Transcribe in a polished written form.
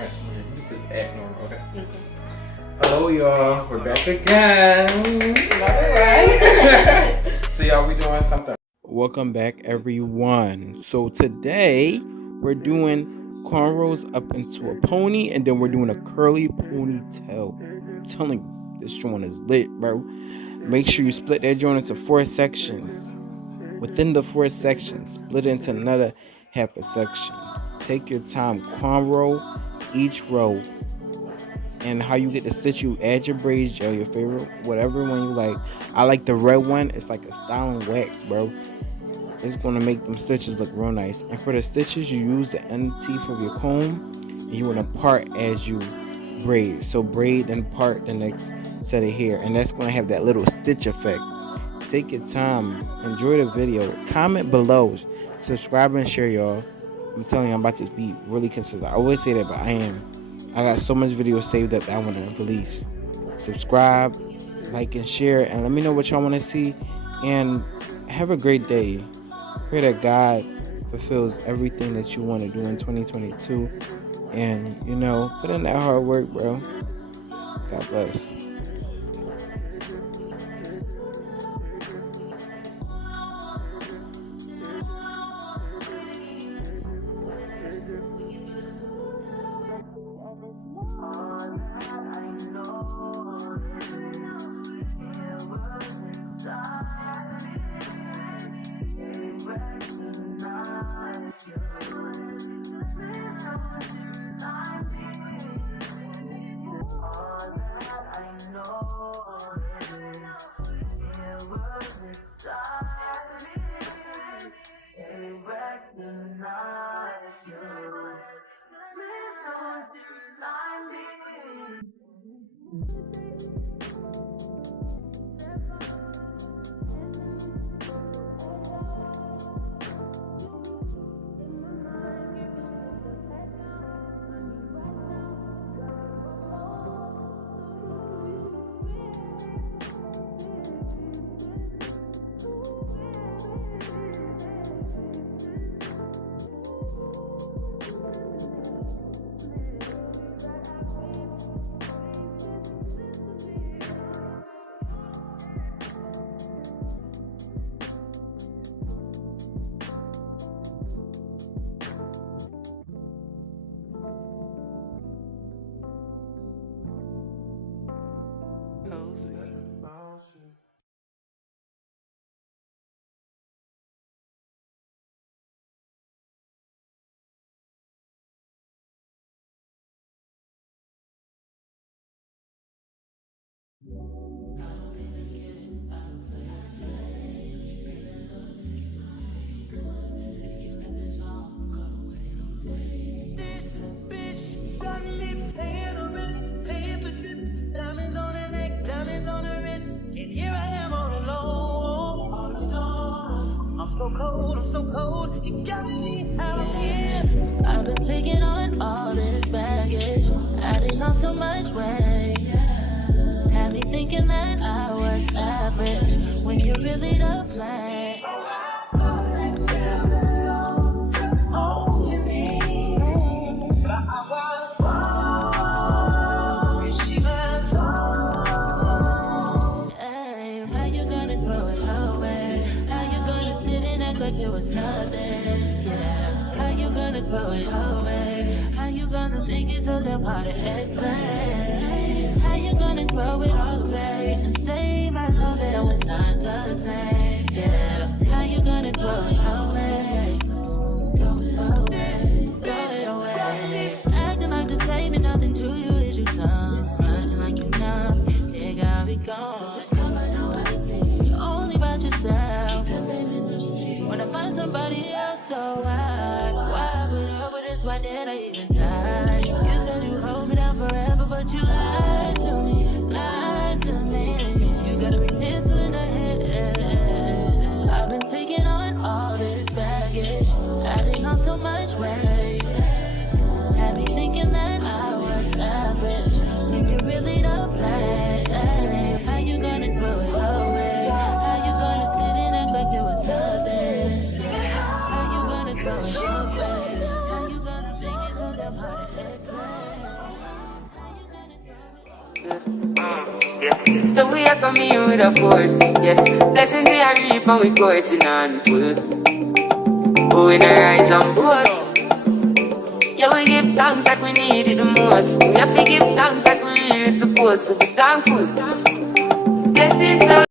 You just act normal, okay? Hello, y'all. We're back again. So, y'all, we doing something. Welcome back, everyone. So today we're doing cornrows up into a pony, and then we're doing a curly ponytail. I'm telling you, this joint is lit, bro. Make sure you split that joint into 4 sections. Within the 4 sections, split into another half a section. Take your time, cornrow each row. And how you get the stitch, you add your braids gel, your favorite, whatever one you like. I like the red one. It's like a styling wax, bro. It's gonna make them stitches look real nice. And for the stitches, you use the end teeth of your comb, and you wanna part as you braid. So braid and part the next set of hair, and that's gonna have that little stitch effect. Take your time, enjoy the video, comment below, subscribe and share, y'all. I'm telling you, I'm about to be really consistent. I always say that, but I am. I got so much videos saved up that I want to release. Subscribe, like, and share, and let me know what y'all want to see. And have a great day. Pray that God fulfills everything that you want to do in 2022. And, put in that hard work, bro. God bless. I'm so cold, you got me out here. I've been taking on all this baggage, adding on so much weight. Had me thinking that I was average, when you really don't play. Like it was nothing, yeah. How you gonna throw it away? How you gonna make it so damn hard to explain? How you gonna throw it all away and say my love that I was not the same, yeah. How you gonna throw it away? Throw it away, throw it away. Acting like the same and nothing to you is your tongue. Fronting like you numb, it got me gone. Only about yourself. When I find somebody else, so why put up with this? Why did I even die? You said you hold me down forever, but you lied to me, lied to me. You gotta be mental in the head. I've been taking on all this baggage, adding on so much weight. Had me thinking that I was average, when you really don't play. How you gonna throw it away? How you gonna sit and act like it was nothing? How you gonna throw it away? How you gonna make it so damn hard to explain? Yeah. So we are coming here with a force, yeah. Blessings we are reap and we coursing on full. Oh, we not rise and boast. Yeah, we give thanks like we need it the most. We have to give thanks like we really supposed to be thankful. Blessings